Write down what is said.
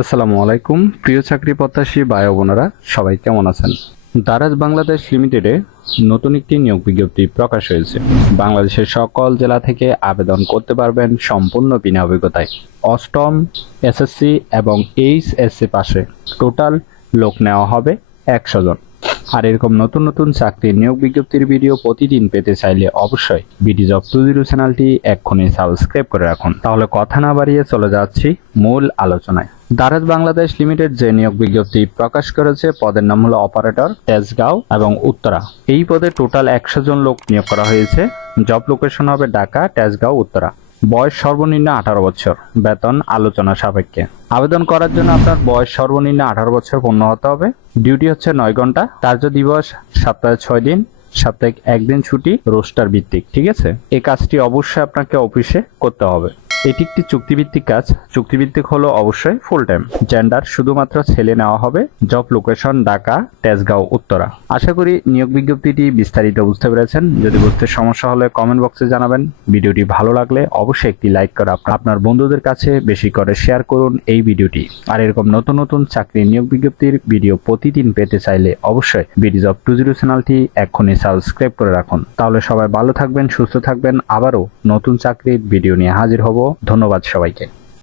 আসসালামু আলাইকুম প্রিয় চাকরি প্রত্যাশী ভাই ও বোনেরা, সবাই কেমন আছেন? দারাজ বাংলাদেশ লিমিটেডে নতুন একটি নিয়োগ বিজ্ঞপ্তি প্রকাশ হয়েছে। বাংলাদেশের সকল জেলা থেকে আবেদন করতে পারবেন সম্পূর্ণ বিনা অভিজ্ঞতায়। অষ্টম, এসএসসি এবং এইচএসসি পাশে টোটাল লোক নেওয়া হবে 100 জন। আর এরকম নতুন নতুন চাকরির নিয়োগ বিজ্ঞপ্তির ভিডিও প্রতিদিন পেতে চাইলে অবশ্যই বিডি জব 20 চ্যানেলটি এক্ষুনি সাবস্ক্রাইব করে রাখুন। তাহলে কথা না বাড়িয়ে চলে যাচ্ছি মূল আলোচনায়। দারাজ বাংলাদেশ লিমিটেড যে নিয়োগ বিজ্ঞপ্তি প্রকাশ করেছে, পদের নাম হলো অপারেটর, তেজগাঁও এবং উত্তরা। এই পদে টোটাল 100 জন লোক নিয়োগ করা হয়েছে। জব লোকেশন হবে ঢাকা, তেজগাঁও, উত্তরা। বয়স সর্বনিম্ন 18 বছর, বেতন আলোচনা সাপেক্ষে। আবেদন করার জন্য আপনার বয়স সর্বনিম্ন 18 বছর পূর্ণ হতে হবে। ডিউটি হচ্ছে 9 ঘন্টা। কার্য দিবস সপ্তাহে 6 দিন, সাপ্তাহিক 1 দিন ছুটি, রোস্টার ভিত্তিক। ঠিক আছে, এই কাজটি অবশ্যই আপনাকে অফিসে করতে হবে। এটি একটি চুক্তিভিত্তিক কাজ। চুক্তিভিত্তিক হলো অবশ্যই ফুল টাইম। জেন্ডার শুধুমাত্র ছেলে নেওয়া হবে। Job location Dhaka, Tejgaon, Uttara. আশা করি নিয়োগ বিজ্ঞপ্তিটি বিস্তারিত বুঝতে পেরেছেন। যদি বুঝতে সমস্যা হলে কমেন্ট বক্সে জানাবেন। ভিডিওটি ভালো লাগলে অবশ্যই একটি লাইক করে আপনার বন্ধুদের কাছে বেশি করে শেয়ার করুন এই ভিডিওটি। আর এরকম নতুন নতুন চাকরি নিয়োগ বিজ্ঞপ্তির ভিডিও প্রতিদিন পেতে চাইলে অবশ্যই বিডি জব 20 চ্যানেলটি এক্ষুনি সাবস্ক্রাইব করে রাখুন। তাহলে সবাই ভালো থাকবেন, সুস্থ থাকবেন। আবারও নতুন চাকরির ভিডিও নিয়ে হাজির হব। ধন্যবাদ সবাইকে।